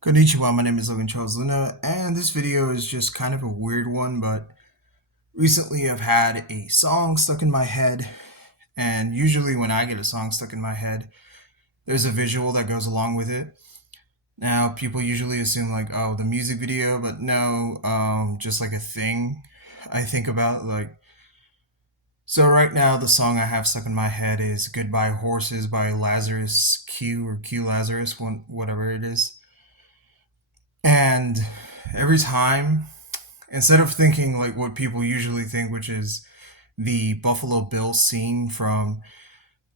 Konnichiwa, my name is Logan Charles Luna, and this video is just kind of a weird one, but recently I've had a song stuck in my head, and usually when I get a song stuck in my head, there's a visual that goes along with it. Now, people usually assume like, oh, the music video, but no, just like a thing I think about. So right now the song I have stuck in my head is Goodbye Horses by Lazarus Q or Q Lazarus, whatever it is. And every time, instead of thinking like what people usually think, which is the Buffalo Bill scene from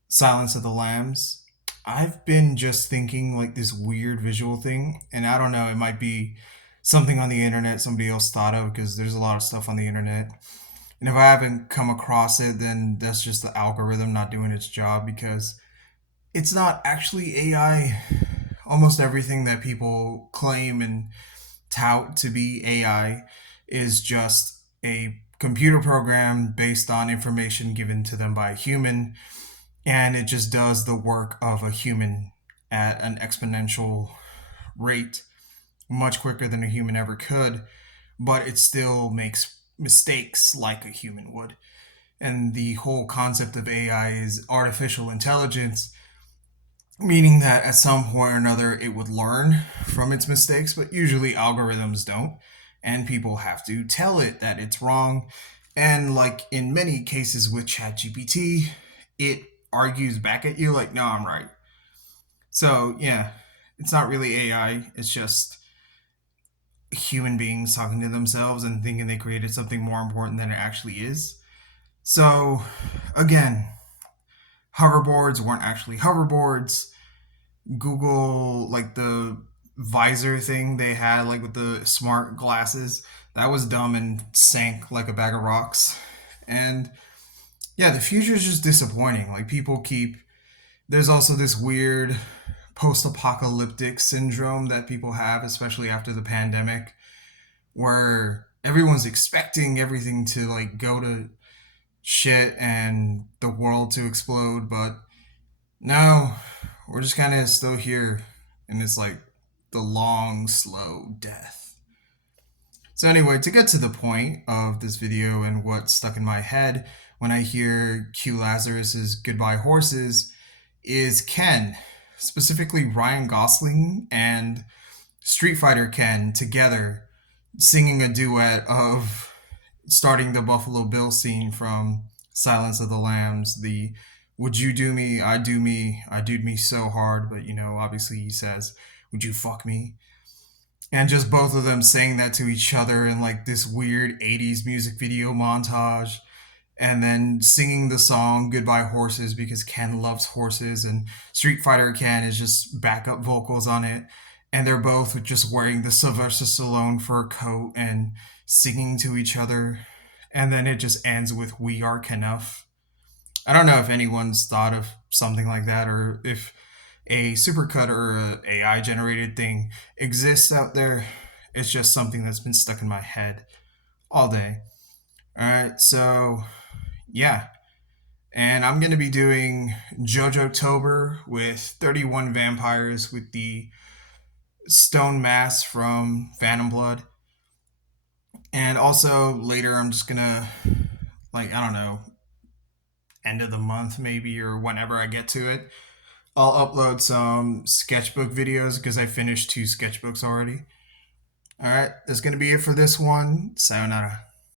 Silence of the Lambs, I've been just thinking like this weird visual thing. And I don't know, it might be something on the internet somebody else thought of because there's a lot of stuff on the internet. And if I haven't come across it, then that's just the algorithm not doing its job because it's not actually AI. Almost everything that people claim and tout to be AI is just a computer program based on information given to them by a human, and it just does the work of a human at an exponential rate, much quicker than a human ever could, but it still makes mistakes like a human would. And the whole concept of AI is artificial intelligence, meaning that at some point or another it would learn from its mistakes, but usually algorithms don't, and people have to tell it that it's wrong. And like in many cases with ChatGPT, it argues back at you like, no, I'm right. So yeah, it's not really AI, it's just human beings talking to themselves and thinking they created something more important than it actually is. So again, hoverboards weren't actually hoverboards. Google, like the visor thing they had, like with the smart glasses, that was dumb and sank like a bag of rocks. And yeah, the future is just disappointing. Like people keep, there's also this weird post apocalyptic syndrome that people have, especially after the pandemic, where everyone's expecting everything to like go to shit and the world to explode, but no, we're just kind of still here, and it's like the long, slow death. So, anyway, to get to the point of this video and what's stuck in my head when I hear Q Lazarus's Goodbye Horses is Ken, specifically Ryan Gosling and Street Fighter Ken together singing a duet of starting the Buffalo Bill scene from Silence of the Lambs, the would you do me, I do me so hard, but obviously he says, would you fuck me? And just both of them saying that to each other in like this weird 80s music video montage, and then singing the song Goodbye Horses because Ken loves horses, and Street Fighter Ken is just backup vocals on it. And they're both just wearing the Sylvester Stallone fur coat and singing to each other. And then it just ends with We Are Kenough. I don't know if anyone's thought of something like that or if a supercut or a AI generated thing exists out there. It's just something that's been stuck in my head all day. All right, so yeah. And I'm going to be doing JoJo Tober with 31 vampires with the stone mass from Phantom Blood. And also later, I'm just going to, like, I don't know, end of the month maybe or whenever I get to it, I'll upload some sketchbook videos because I finished two sketchbooks already. All right, that's going to be it for this one. Sayonara.